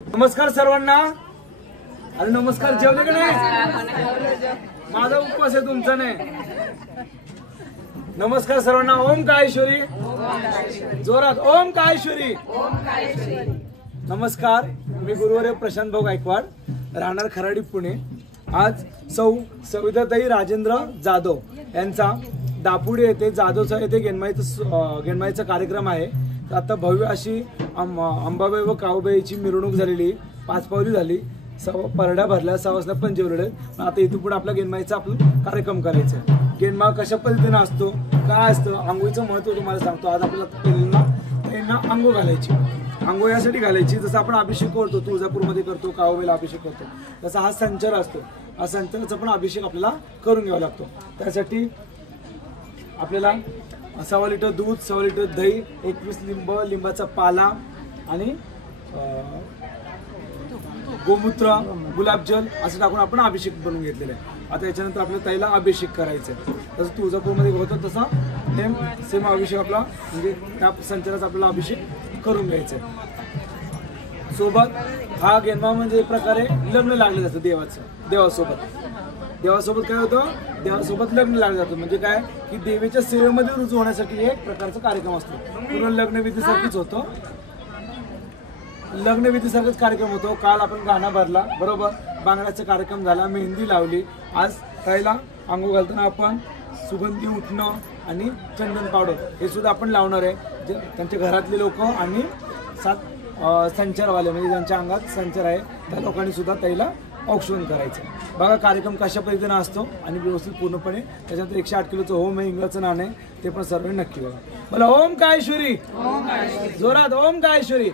नमस्कार सर्वांना. अरे नमस्कार, जेवले का नाही? माझा उपवास आहे, तुमचा नाही. नमस्कार सर्वांना. ओम काळेश्वरी. जोरात ओम काळेश्वरी. नमस्कार, मी गुरुवर्य प्रशांत भाऊ गायकवाड, राहणार खराडी पुणे. आज सौ सविताताई राजेंद्र जाधव यांचा दापुडे येथे जाधवचा येथे गेनमाईचा कार्यक्रम आहे. आता भव्य अशी अंबाबाई व काऊबाईची मिरवणूक झालेली, पाचपावली झाली, परड्या भरल्या, सवासण्या पण जेवले. आता इथून पुढे आपला गेनमाईचा आपला कार्यक्रम करायचा आहे. गेनमाळ कशा पद्धतीने असतो, काय असतं, आंघोळीचं महत्त्व तुम्हाला सांगतो. आज आपल्याला पहिल्यांदा आंघोळ घालायची. आंघोळ यासाठी घालायची, जसं आपण अभिषेक करतो, तुळजापूरमध्ये करतो, काऊबाईला अभिषेक करतो, तसा हा संचार असतो. हा संचाराचा पण अभिषेक आपल्याला करून घ्यावा लागतो. त्यासाठी आपल्याला 1.25 लिटर दूध, 1.25 लिटर दही, 21 लिंबाचा पाला आणि गोमूत्र, गुलाबजल असं टाकून आपण अभिषेक बनवून घेतलेला आहे. आता याच्यानंतर आपल्या ताईला अभिषेक करायचा आहे. तसं तुळजापूरमध्ये होतं तसा सेम अभिषेक आपला, म्हणजे त्या संचाराचा आपल्याला अभिषेक करून घ्यायचा आहे. सोबत हा गेनमाळ म्हणजे एक प्रकारे लग्न लागलं जातं देवासोबत काय होतं, देवासोबत लग्न लागलं जातं. म्हणजे काय की देवीच्या सेवेमध्ये रुजू होण्यासाठी एक प्रकारचा कार्यक्रम असतो. पूर्ण लग्नविधीसारखीच होतो, लग्नविधीसारखाच कार्यक्रम होतो. काल आपण गाणं भरला, बरोबर, बांगड्याचा कार्यक्रम झाला, मेहंदी लावली. आज ताईला आंघोळ घालताना आपण सुगंधी उठणं आणि चंदन पावडर हे सुद्धा आपण लावणार आहे. त्यांच्या घरातले लोक आणि 7 संचारवाले, म्हणजे ज्यांच्या अंगात संचार आहे त्या लोकांनी सुद्धा ताईला औक्षण करायचं. बघा कार्यक्रम कशा पद्धतीने असतो आणि व्यवस्थित पूर्णपणे. त्याच्यानंतर 108 किलोचं होम आहे, इंग्रजचं नाणं आहे, ते पण सर्वांनी नक्की बघा. बोला ओम काळेश्वरी. जोरात ओम काळेश्वरी.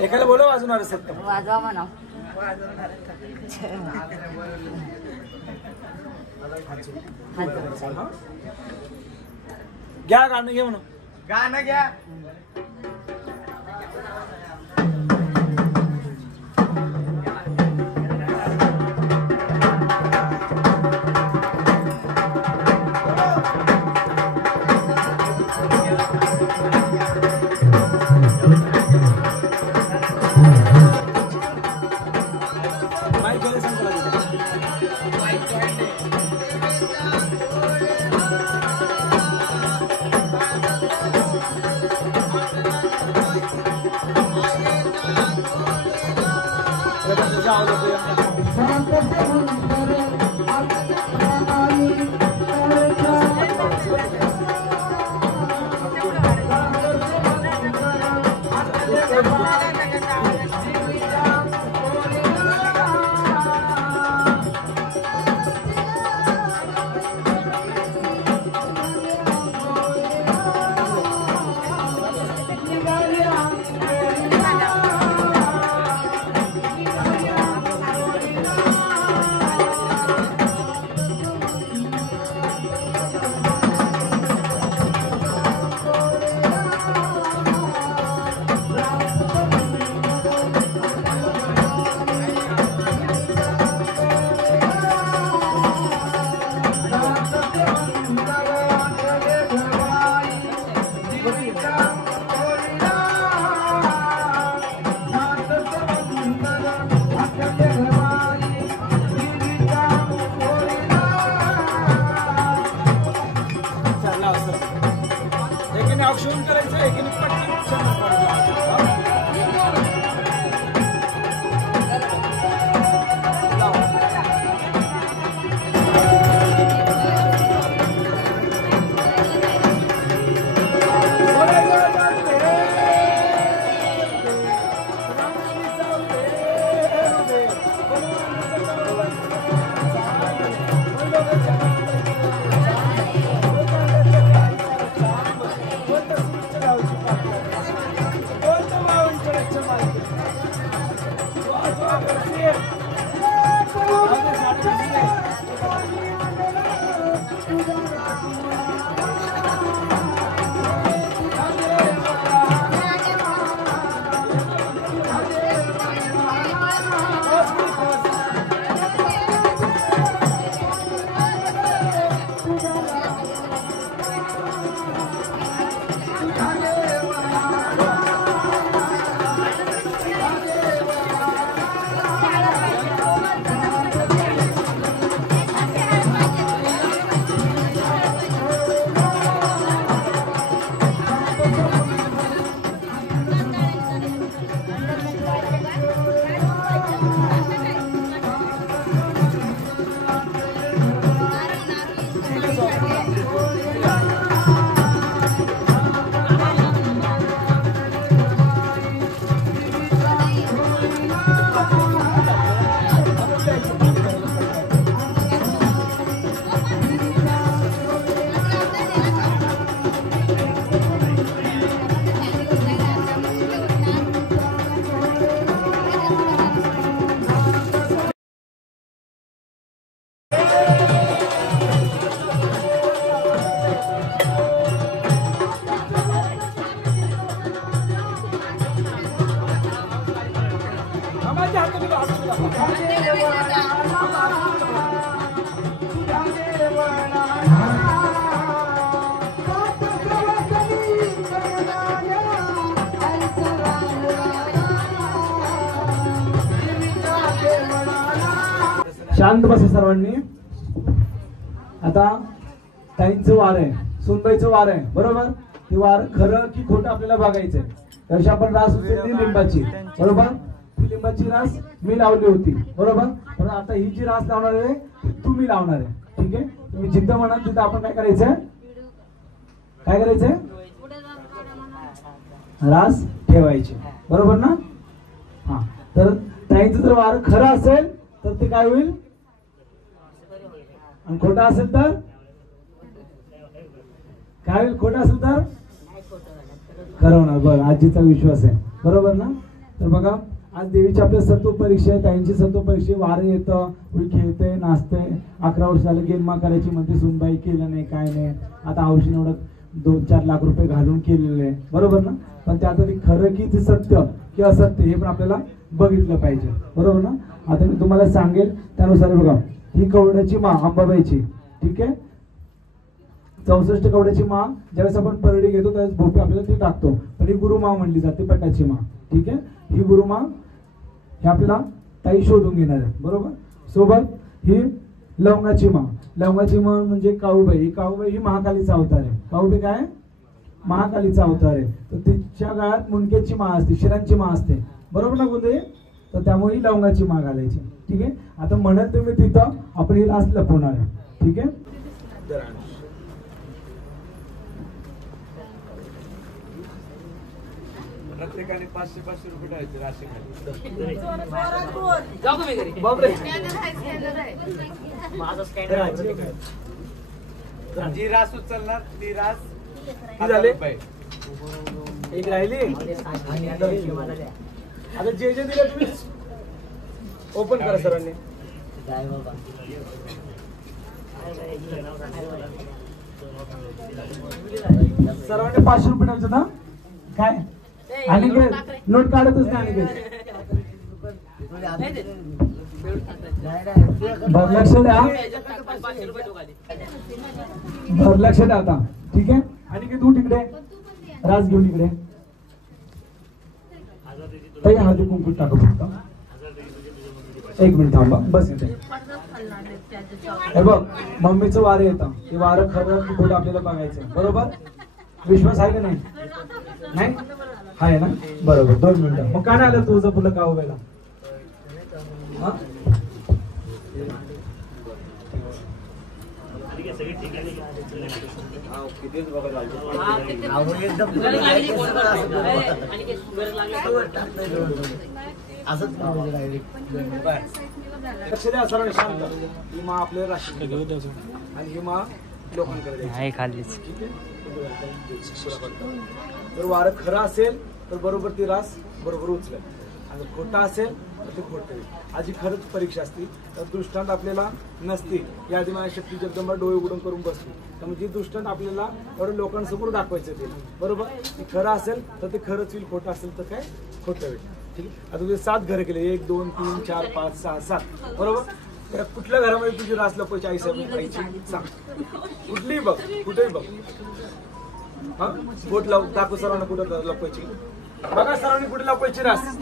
एखादा बोलव वाजवणार सत्य वाजवा म्हणा. घ्या गाणं घे म्हणून. गाणं घ्या. शांत बसा सर्वांनी. आता ताईंचं वार आहे, सुनबाईचं वार आहे, बरोबर. ते वार खरं की खोटं आपल्याला बघायचंय. त्याशी आपण रास उचलली लिंबाची, बरोबर. ती लिंबाची रास मी लावली होती, बरोबर. पण आता ही जी रास लावणार आहे ती तुम्ही लावणार आहे, ठीक आहे. तुम्ही जिथं म्हणाल तिथं आपण काय करायचंय, काय करायचंय, रास ठेवायची, बरोबर ना. हा, तर ताईंचं जर वार खरं असेल तर ते काय होईल, आणि खोटा असेल तर काय होईल, खोटा असेल तर खरं होणार. बरं, आजीचा विश्वास आहे, बरोबर ना. तर बघा, आज देवीची आपल्या सत्व परीक्षा आहे, ताईंची सत्व परीक्षा. वारं येतं, खेळते, नाचते. 11 वर्ष झालं गेम करायची म्हणते सुनबाई, केलं नाही, काय नाही. आता हौशीने एवढं 2-4 लाख रुपये घालून केलेले आहे, बरोबर ना. पण ते आता खरं की ते सत्य की असत्य हे पण आपल्याला बघितलं पाहिजे, बरोबर ना. आता मी तुम्हाला सांगेल त्यानुसार. बघा, ही कवड्याची मा अंबाबाईची, ठीक आहे. 64 कवड्याची मा ज्यावेळेस आपण परडी घेतो त्यावेळेस भोपी आपल्याला ती टाकतो, पण ही गुरुमा म्हणली जाते, पटाची मा, ठीक आहे. ही गुरुमा हे आपल्याला ताई शोधून घेणार आहे, बरोबर. सोबत ही लवंगाची मा. लवंगाची मा म्हणजे काऊबाई. ही काऊबाई ही महाकालीचा अवतार आहे. काऊबाई काय, महाकालीचा अवतार आहे. तर तिच्या गळ्यात मुंडक्याची मा असते, शिरांची मा असते, बरोबर ना बोलते. तर त्यामुळे ही लवंगाची मा घालायची, ठीक आहे. आता म्हणाल तुम्ही तिथं आपण ही रास लपवणार आहे, ठीक आहे. प्रत्येकाने 500-500 रुपये द्यायचे राशी खाली. जी रास उचलणार ती रास झाले, एक राहिली. आता जे जे दिले तुम्ही ओपन करा सर्वांनी. सर्वांनी 500 रुपये द्यायचं ना. काय आणि नोट काढतच नाही. बर लक्ष द्या, बर लक्ष द्या आता, ठीक आहे. आणि तू तिकडे रास घेऊन इकडे ताई हळदी कुंकू टाकू फक्त. 1 मिनिट थांबा, बस इथे. हे बघ, मम्मीचं वारं येतं, ते वारं खरं की खोटं आपल्याला बघायचं, बरोबर. विश्वास आहे का नाही, नाही आहे ना, बरोबर. 2 मिनिटं. मग काय आलं तुझं फुलं का उभ्याला. लक्ष द्या सर्वांनी, शांत. ही मा आपल्याला राशी आणि ही मा लोकांकडे खालीच, ठीक आहे. जर वारं खरं असेल तर बरोबर ती रास बरोबर उचलेल, आणि खोटा असेल तर ते खोटं होईल. आजी खरंच परीक्षा असती तर दृष्टांत आपल्याला नसती. या आधी माझ्या शक्ती जगदंबा डोळे उघडून करून बसली, त्यामुळे ती दृष्टांत आपल्याला एवढं लोकांसमोर दाखवायचं ते, बरोबर. ती खरं असेल तर ते खरंच होईल, खोटं असेल तर काय खोटं होईल, ठीक आहे. आता तुझे 7 घरं केले, 1 2 3 4 5 6 7, बरोबर. त्या कुठल्या घरामध्ये तुझी रास लपवायची आई साहेब सांग, कुठलीही बघ, कुठेही बघ. हा, बोट लाव, दाखव सर्वांना कुठं लपवायची. बघा सर्वांनी कुठे लपवायची रास.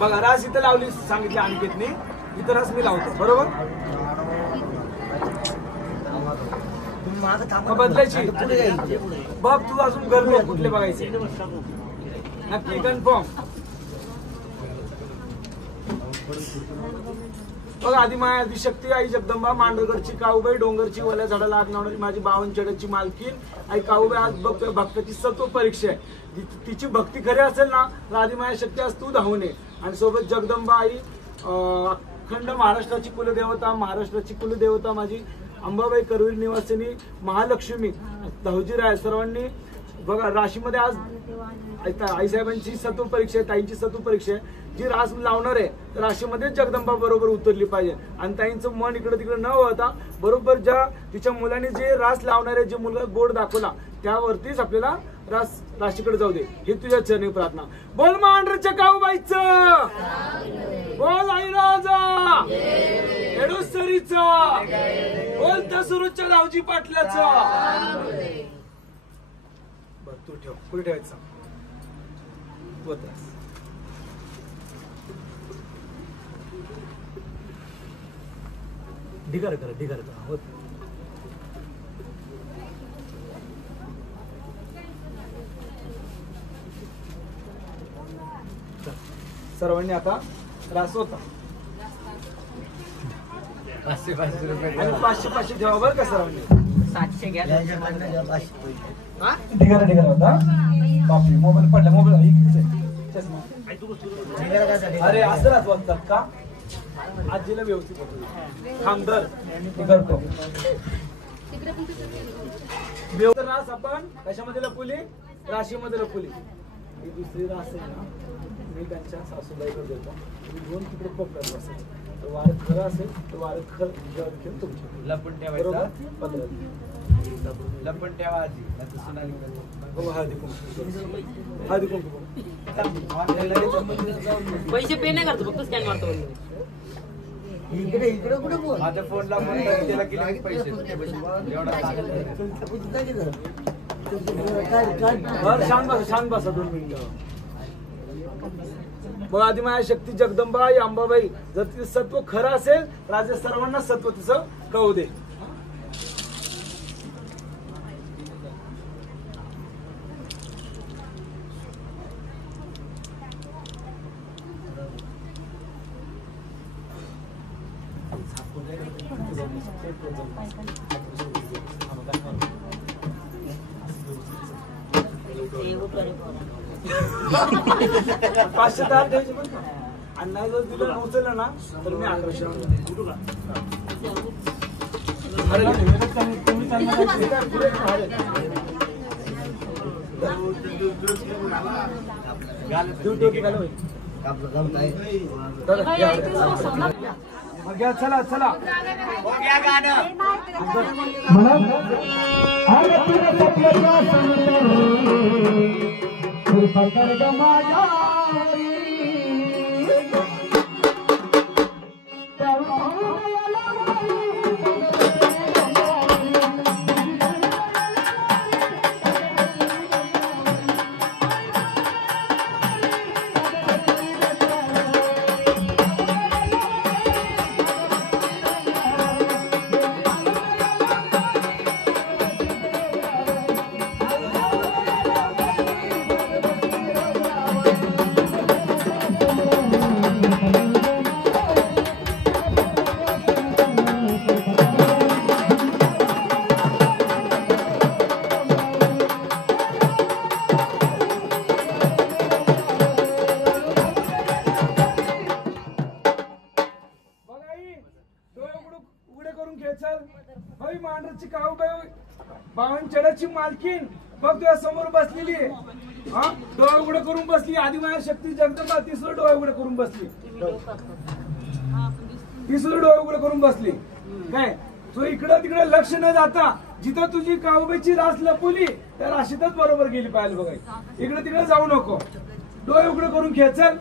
बघा रास इथं लावली, सांगितली अनिकेतने, इथं रास मी लावतो, बरोबर. बदलायची बघ, तू अजून घर कुठले बघायचे नक्की कन्फर्म. बघा, आधी माया आदिशक्ती आई जगदंबा, मांडरगडची काऊबाई, डोंगरची वल्या झाडाला आग लावणारी माझी 52 चेड्याची मालकीन आई काऊबाई. आज बघतोय भक्ताची सत्व परीक्षा आहे. तिची भक्ती खरी असेल ना तर आधी माया शक्ती आज तू धावून ये. आणि सोबत जगदंबा आई, अखंड महाराष्ट्राची कुलदेवता, महाराष्ट्राची कुलदेवता माझी अंबाबाई, करवीर निवासिनी महालक्ष्मी, धावजी राय. सर्वांनी बघा राशीमध्ये आज आईसाहेबांची सत्व परीक्षा आहे, ताईंची सत्व परीक्षा आहे. जी रास लावणार आहे तर राशीमध्ये जगदंबा बरोबर उतरली पाहिजे आणि ताईंचं मन इकडे तिकडे न होता बरोबर ज्या तिच्या मुलाने जे रास लावणार आहे, जे मुलगा गोड दाखवला त्यावरतीच आपल्याला राशीकडे जाऊ दे. ही तुझ्या चरणी प्रार्थना. बोल मांढरच्या काऊबाईचं, बोल आईराजा एडुसरीचा, बोल तसुरूच्या रावजी पाटलाचा. बर तू ठेव, कुठे ठेवायचं ढिगार करा, ढिगार करा होत. सर्वांनी आता रास होता 500 रुपये आणि 500 ठेवा बरं का सर्वांनी. 700 घ्या. ढिगारा ढिगारा होता. बापरे मोबाईल पडला, मोबाईल चष्मा. अरे असं राहत वाटतात का आजीला व्यवस्थित होतो थांबदर करतो. रास आपण कशामध्ये लपवली, राशीमध्ये लपवली. ही दुसरी रास आहे ना, मी त्यांच्या सासूबाईकडे देतो. दोन तिकडे पकडत बसायचं. तर वारं खरं असेल तर वारं खरं तुमच्या लपून ठेवायचं. बरोबर. लपून ठेवा आजी. आता सोनाली हो हळदी कुंकू, हळदी कुंकू. पैसे पे नाही करतो, फक्त स्कॅन मारतो. इकडे इकडे कुठे बोल माझ्या फोनला म्हणून त्याला किती पैसे एवढा शांत बसा, शांत बसा 2 मिनिटं. मग आधी माझ्या शक्ती जगदंबा आई अंबाबाई जर तिचं सत्व खरं असेल तर आज सर्वांना सत्व तिचं कळू दे. पाचशे दहा द्यायचे पण अण्णा जर दिलं उचललं ना तर मी 1100 चला चला बावनचेड्याची मालकीन बघ तुझ्या समोर बसलेली आहे. हा डोळे उघडे करून बसली. आधी माझ्या शक्ती जगदंबा तिसरं डोळे उघडे करून बसली. तिसरं डोळे उघडे करून बसली. काय तू इकडं तिकडे लक्ष न जाता जिथं तुझी काऊबाईची रास लपवली त्या राशीतच बरोबर गेली पाहिजे. बघाय इकडे तिकडे जाऊ नको. डोळे उघडे करून घे. चल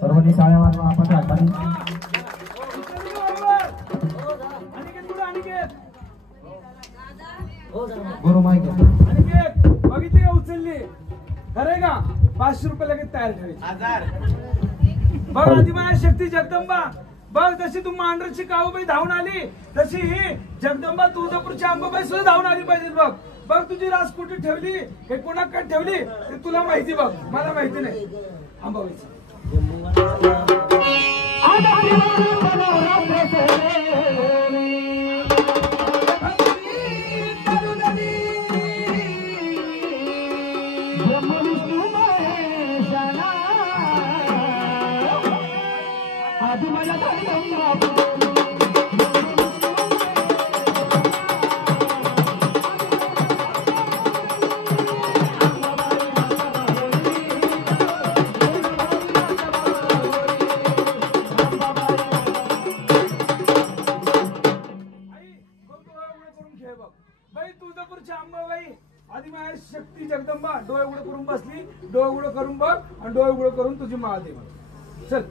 सर्वांनी टाळ्या वाजवा आपण हाताने गुरु माईक अनिकेत बघितली का उचलली खरंय का 500 रुपये लगेच तयार ठेवायचे बघ आदिमाया शक्ती जगदंबा बघ तशी तू मांढरची काऊबाई धावून आली तशी ही जगदंबा तुळजापूरची अंबाबाई सुद्धा धावून आली पाहिजे बघ बघ तुझी रास कुठे ठेवली हे कोणाकडे ठेवली ते तुला माहिती बघ मला माहिती नाही अंबाबाईची शक्ती जगदंबा डोळे उघडे करून बसली डोळे उघडे करून बघ आणि डोळे उघडे करून तुझी माळ दे चल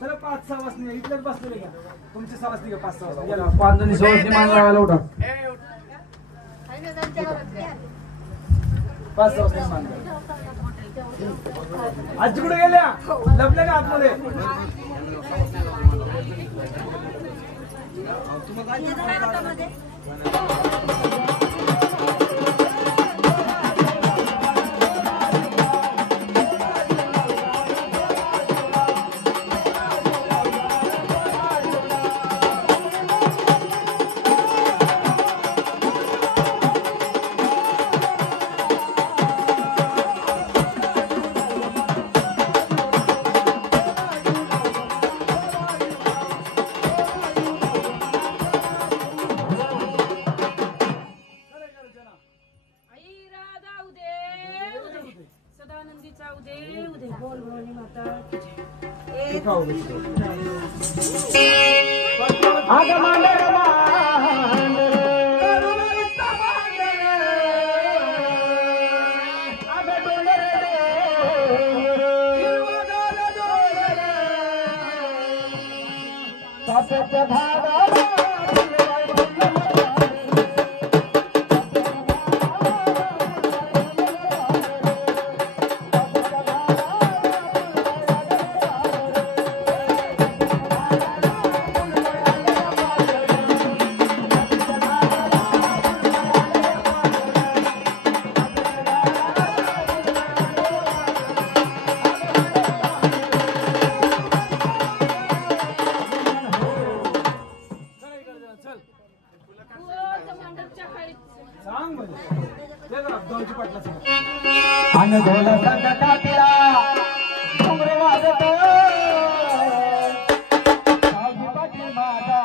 चला 5-6 वाजता इथलेच बसलेले का तुमची सवासनी का 5-6 वाजता 5 जणी सवासनी मान लावायला उठा 5-6 वाजता मान आजी कुठे गेल्या लपल्या का आतमध्ये आणि ढोल संगता तिला घुंगरू वाजतो पाठी माझा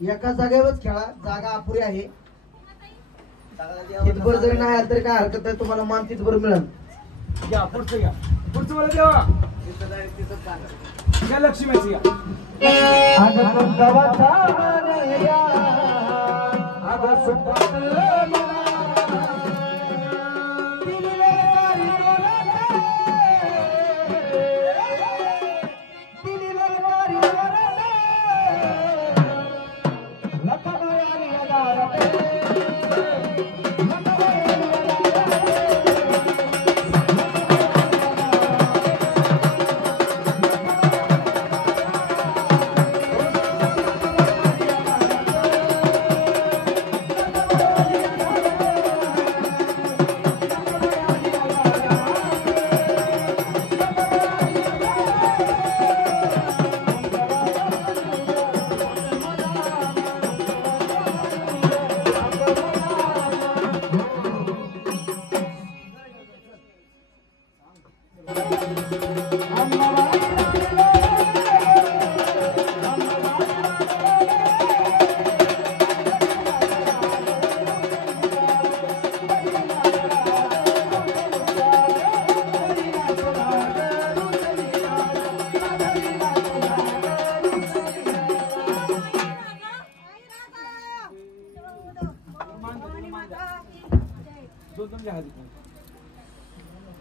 एका जागेवरच खेळा, जागा अपुरी आहे. तिथभर जरी नाही आलं तरी काय हरकत नाही, तुम्हाला मान तिथभर मिळेल. घ्या पुढचं घ्या, पुढचं मला देवा. घ्या लक्ष्मीचं घ्या. अगं तुमचा वाचा या अगं सुपातलं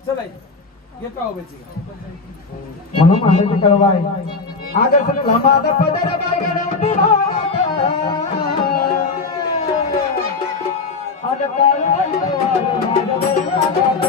चला घे का उभेची म्हणून महाराज कळवाय अगं सगळं माझा पदर बागडवती भावात अगं काळ माझ्या